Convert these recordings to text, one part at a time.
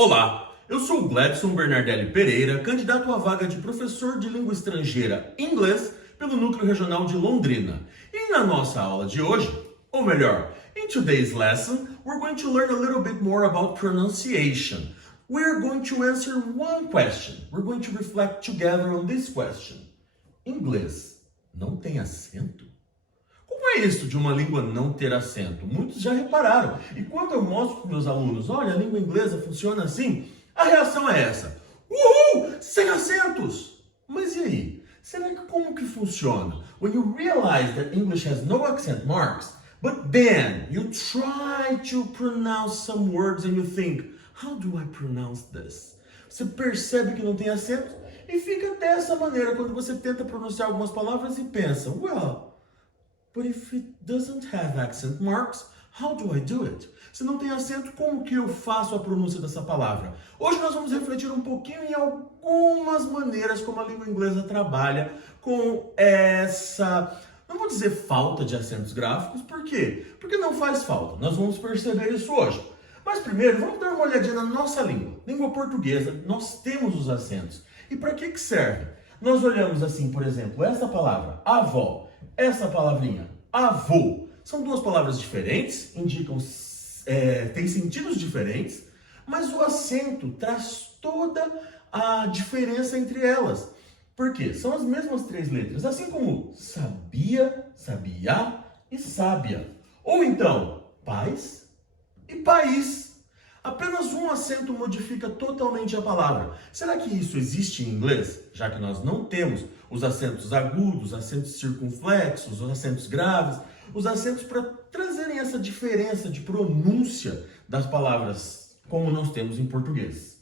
Olá, eu sou o Gladson Bernardelli Pereira, candidato à vaga de professor de língua estrangeira inglês pelo Núcleo Regional de Londrina. E na nossa aula de hoje, ou melhor, in today's lesson, we're going to learn a little bit more about pronunciation. We're going to answer one question. We're going to reflect together on this question. Inglês não tem acento? Como é isso de uma língua não ter acento? Muitos já repararam. E quando eu mostro para meus alunos, olha, a língua inglesa funciona assim, a reação é essa. Uhul! Sem acentos! Mas e aí? Será que como que funciona? When you realize that English has no accent marks, but then you try to pronounce some words and you think, how do I pronounce this? Você percebe que não tem acento e fica dessa maneira quando você tenta pronunciar algumas palavras e pensa, well, but if it doesn't have accent marks, how do I do it? Se não tem acento, como que eu faço a pronúncia dessa palavra? Hoje nós vamos refletir um pouquinho em algumas maneiras como a língua inglesa trabalha com essa, não vou dizer falta de acentos gráficos, por quê? Porque não faz falta, nós vamos perceber isso hoje. Mas primeiro, vamos dar uma olhadinha na nossa língua portuguesa, nós temos os acentos. E para que serve? Nós olhamos assim, por exemplo, essa palavra, avó, essa palavrinha, avô, são duas palavras diferentes, indicam, têm sentidos diferentes, mas o acento traz toda a diferença entre elas. Por quê? São as mesmas três letras, assim como sabia, sabiá e sábia. Ou então, paz e país. Apenas um acento modifica totalmente a palavra. Será que isso existe em inglês? Já que nós não temos os acentos agudos, acentos circunflexos, os acentos graves, os acentos para trazerem essa diferença de pronúncia das palavras, como nós temos em português.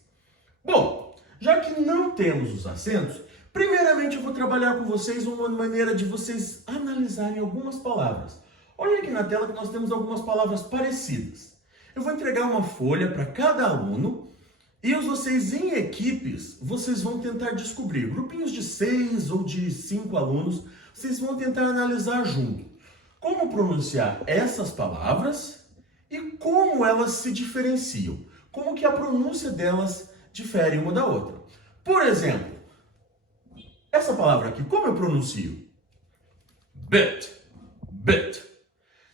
Bom, já que não temos os acentos, primeiramente eu vou trabalhar com vocês uma maneira de vocês analisarem algumas palavras. Olhem aqui na tela que nós temos algumas palavras parecidas. Eu vou entregar uma folha para cada aluno e vocês em equipes, vocês vão tentar descobrir, grupinhos de 6 ou de 5 alunos, vocês vão tentar analisar junto como pronunciar essas palavras e como elas se diferenciam, como que a pronúncia delas difere uma da outra. Por exemplo, essa palavra aqui, como eu pronuncio? Bit, bit.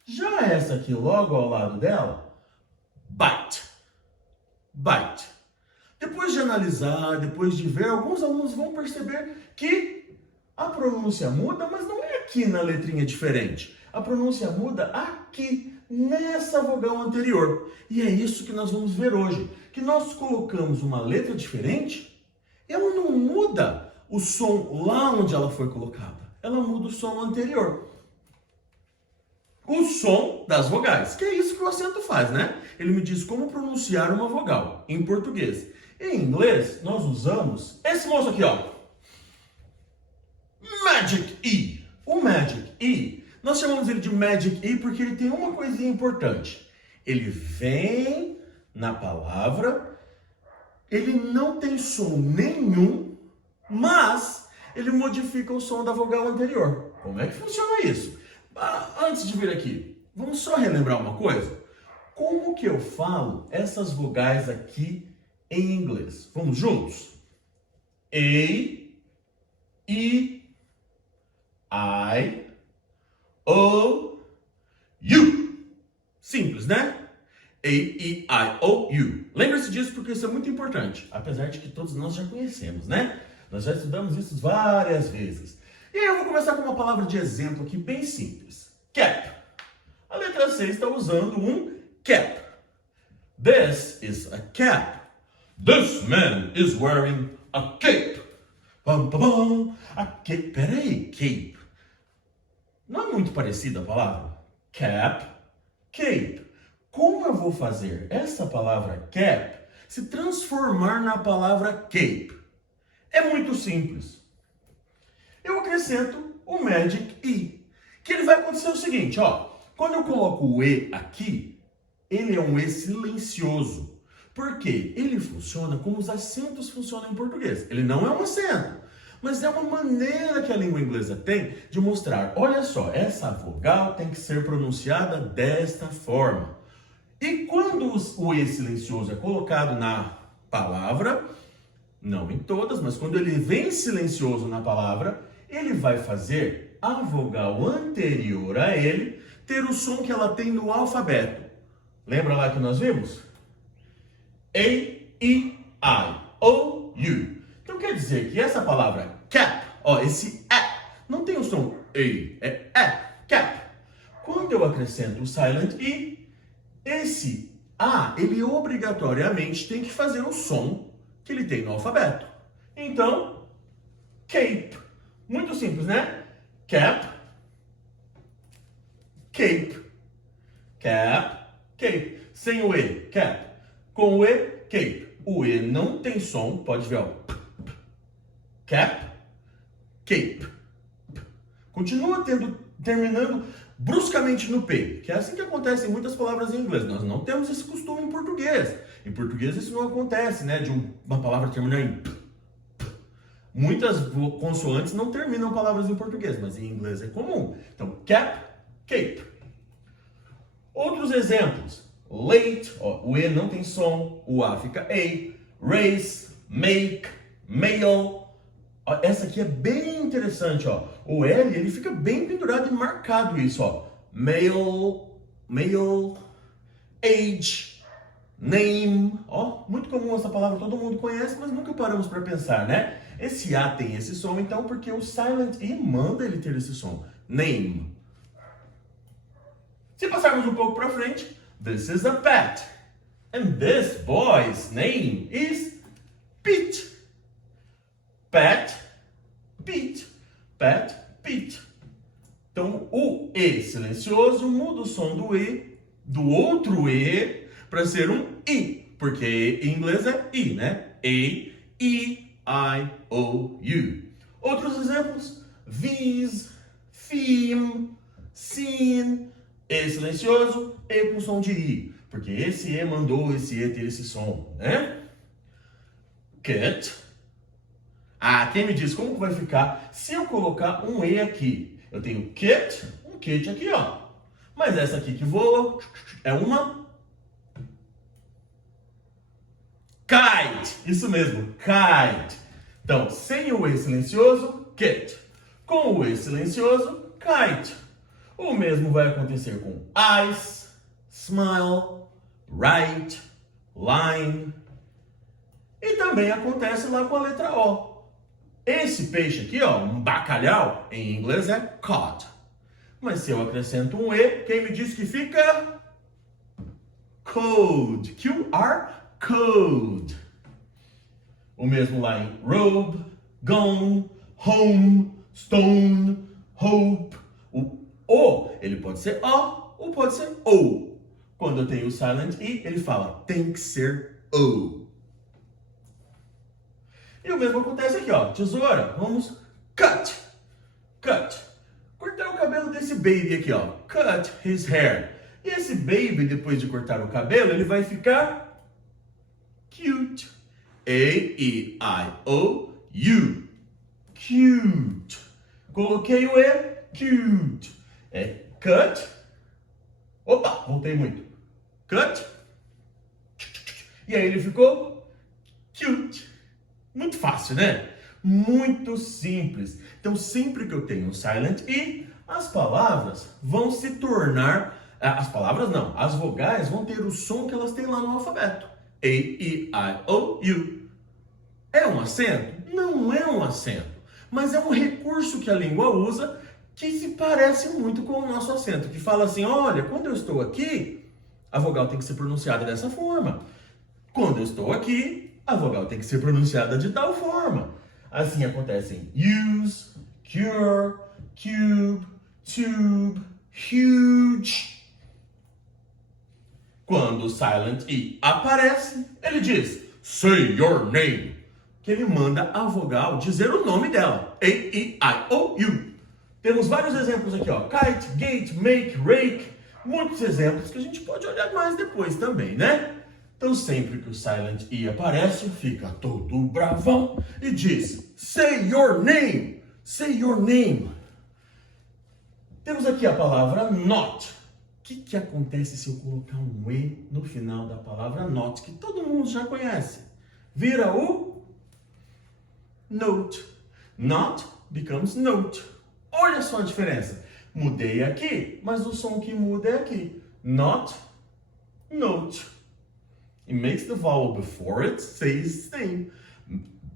Já essa aqui logo ao lado dela, bite, bite. Depois de analisar, depois de ver, alguns alunos vão perceber que a pronúncia muda, mas não é aqui na letrinha diferente. A pronúncia muda aqui, nessa vogal anterior. E é isso que nós vamos ver hoje. Que nós colocamos uma letra diferente e ela não muda o som lá onde ela foi colocada. Ela muda o som anterior. O som das vogais, que é isso que o acento faz, né? Ele me diz como pronunciar uma vogal em português. Em inglês, nós usamos esse moço aqui, ó. Magic E. O Magic E, nós chamamos ele de Magic E porque ele tem uma coisinha importante. Ele vem na palavra, ele não tem som nenhum, mas ele modifica o som da vogal anterior. Como é que funciona isso? Antes de vir aqui, vamos só relembrar uma coisa. Como que eu falo essas vogais aqui em inglês? Vamos juntos? A, E, I, O, U. Simples, né? A, E, I, O, U. Lembre-se disso porque isso é muito importante. Apesar de que todos nós já conhecemos, né? Nós já estudamos isso várias vezes. E aí eu vou começar com uma palavra de exemplo aqui bem simples. Cap. A letra C está usando um cap. This is a cap. This man is wearing a cape. Bum, bum, bum. A cape. Peraí, cape. Não é muito parecida a palavra? Cap, cape. Como eu vou fazer essa palavra cap se transformar na palavra cape? É muito simples. Eu acrescento o Magic E, que ele vai acontecer o seguinte, ó. Quando eu coloco o E aqui, ele é um E silencioso. Por quê? Ele funciona como os acentos funcionam em português. Ele não é um acento, mas é uma maneira que a língua inglesa tem de mostrar, olha só, essa vogal tem que ser pronunciada desta forma. E quando o E silencioso é colocado na palavra, não em todas, mas quando ele vem silencioso na palavra, ele vai fazer a vogal anterior a ele ter o som que ela tem no alfabeto. Lembra lá que nós vimos? A, E, I, O, U. Então quer dizer que essa palavra cap, ó, esse E, não tem o som E, é E, cap. Quando eu acrescento o silent E, esse A, ele obrigatoriamente tem que fazer o som que ele tem no alfabeto. Então, cape. Muito simples, né? Cap, cape, cap, cape. Sem o E, cap. Com o E, cape. O E não tem som, pode ver, ó. Cap, cape. Continua terminando bruscamente no P, que é assim que acontece em muitas palavras em inglês. Nós não temos esse costume em português. Em português isso não acontece, né? De uma palavra terminar em P. Muitas consoantes não terminam palavras em português, mas em inglês é comum. Então, cap, cape. Outros exemplos. Late, ó, o E não tem som, o A fica A. Race, make, mail. Ó, essa aqui é bem interessante, ó. O L, ele fica bem pendurado e marcado isso, ó. Mail, age, name. Ó, muito comum essa palavra, todo mundo conhece, mas nunca paramos para pensar, né? Esse A tem esse som, então, porque o silent E manda ele ter esse som. Name. Se passarmos um pouco para frente, this is a pet. And this boy's name is Pete. Pet, Pete. Pet, Pete. Então, o E silencioso muda o som do E, do outro E, para ser um I. Porque em inglês é I, né? A, E, I, O, U. Outros exemplos. These, theme, seen. E silencioso, E com som de I. Porque esse E mandou esse E ter esse som, né? Cat. Ah, quem me diz como vai ficar se eu colocar um E aqui? Eu tenho kit, um kit aqui, ó. Mas essa aqui que voa é uma kite. Isso mesmo, kite. Então, sem o E silencioso, kit. Com o E silencioso, kite. O mesmo vai acontecer com eyes, smile, write, line. E também acontece lá com a letra O. Esse peixe aqui, ó, um bacalhau, em inglês é cod. Mas se eu acrescento um E, quem me diz que fica? Code. Q-R, code. O mesmo lá em robe, gone, home, stone, hope. O, ele pode ser O ou pode ser O. Quando eu tenho o silent E, ele fala, tem que ser O. E o mesmo acontece aqui, ó. Tesoura, vamos cut. Cut. Cortar o cabelo desse baby aqui, ó. Cut his hair. E esse baby, depois de cortar o cabelo, ele vai ficar cute. A-E-I-O-U. Cute. Coloquei o E, cute. É cut. Opa, voltei muito. Cut. E aí ele ficou cute. Muito fácil, né? Muito simples. Então, sempre que eu tenho um silent E, as palavras vão se tornar... As palavras não, as vogais vão ter o som que elas têm lá no alfabeto. A, E, I, O, U. É um acento? Não é um acento. Mas é um recurso que a língua usa que se parece muito com o nosso acento. Que fala assim, olha, quando eu estou aqui, a vogal tem que ser pronunciada dessa forma. Quando eu estou aqui, a vogal tem que ser pronunciada de tal forma. Assim acontecem use, cure, cube, tube, huge. Quando o silent E aparece, ele diz, say your name. Que ele manda a vogal dizer o nome dela. A, E, I, O, U. Temos vários exemplos aqui, ó. Kite, gate, make, rake. Muitos exemplos que a gente pode olhar mais depois também, né? Então, sempre que o silent E aparece, fica todo bravão e diz, say your name, say your name. Temos aqui a palavra not. O que acontece se eu colocar um E no final da palavra not, que todo mundo já conhece? vira o note. Not becomes note. Olha só a diferença. Mudei aqui, mas o som que muda é aqui. Not, note. It makes the vowel before it say its name.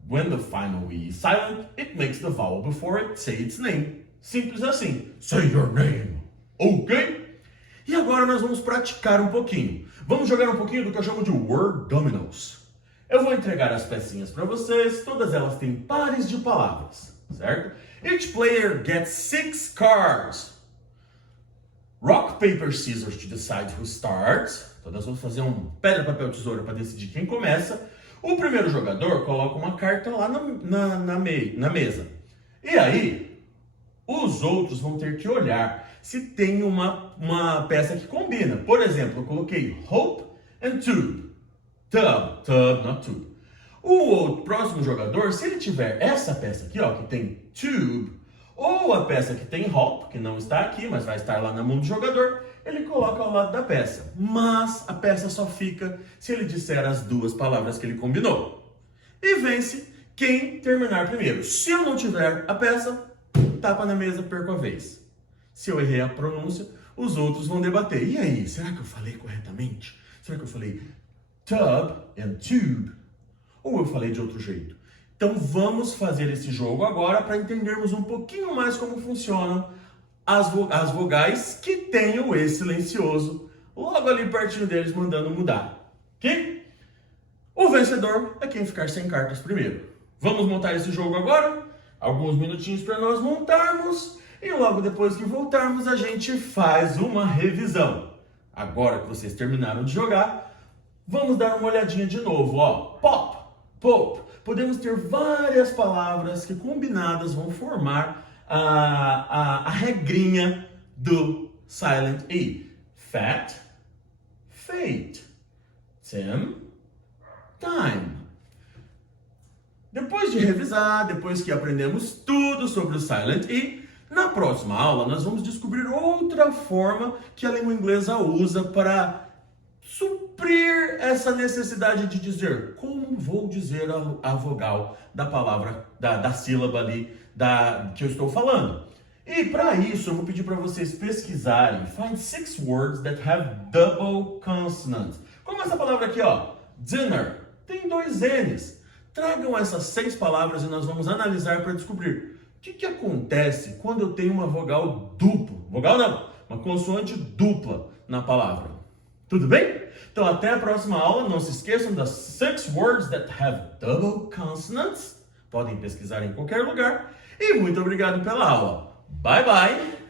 When the final E is silent, it makes the vowel before it say its name. Simples assim. Say your name. Ok? E agora nós vamos praticar um pouquinho. Vamos jogar um pouquinho do que eu chamo de Word Dominoes. Eu vou entregar as pecinhas para vocês. Todas elas têm pares de palavras, certo? Each player gets 6 cards. Rock, paper, scissors to decide who starts. Então nós vamos fazer um pedra, papel, tesoura para decidir quem começa. O primeiro jogador coloca uma carta lá na mesa. E aí, os outros vão ter que olhar se tem uma peça que combina. Por exemplo, eu coloquei hope and tube. Tub, not tube. O próximo jogador, se ele tiver essa peça aqui, ó, que tem tube, ou a peça que tem hop, que não está aqui, mas vai estar lá na mão do jogador, ele coloca ao lado da peça. Mas a peça só fica se ele disser as duas palavras que ele combinou. E vence quem terminar primeiro. Se eu não tiver a peça, tapa na mesa, perco a vez. Se eu errei a pronúncia, os outros vão debater. E aí, será que eu falei corretamente? Será que eu falei tub and tube? Ou eu falei de outro jeito? Então vamos fazer esse jogo agora para entendermos um pouquinho mais como funcionam as vogais que tem o E silencioso logo ali pertinho deles mandando mudar. Ok? O vencedor é quem ficar sem cartas primeiro. Vamos montar esse jogo agora? Alguns minutinhos para nós montarmos e logo depois que voltarmos a gente faz uma revisão. Agora que vocês terminaram de jogar, vamos dar uma olhadinha de novo, ó. Pop, pop. Podemos ter várias palavras que combinadas vão formar a regrinha do silent E. Fat, fate. Tim, time. Depois de revisar, depois que aprendemos tudo sobre o silent E, na próxima aula nós vamos descobrir outra forma que a língua inglesa usa para suprir essa necessidade de dizer como vou dizer a vogal da palavra, da sílaba ali que eu estou falando. E para isso eu vou pedir para vocês pesquisarem. Find 6 words that have double consonants. Como essa palavra aqui, ó, dinner, tem 2 N's. Tragam essas 6 palavras e nós vamos analisar para descobrir o que acontece quando eu tenho uma vogal dupla. Vogal não, uma consoante dupla na palavra. Tudo bem? Então até a próxima aula. Não se esqueçam das 6 words that have double consonants. Podem pesquisar em qualquer lugar. E muito obrigado pela aula. Bye, bye!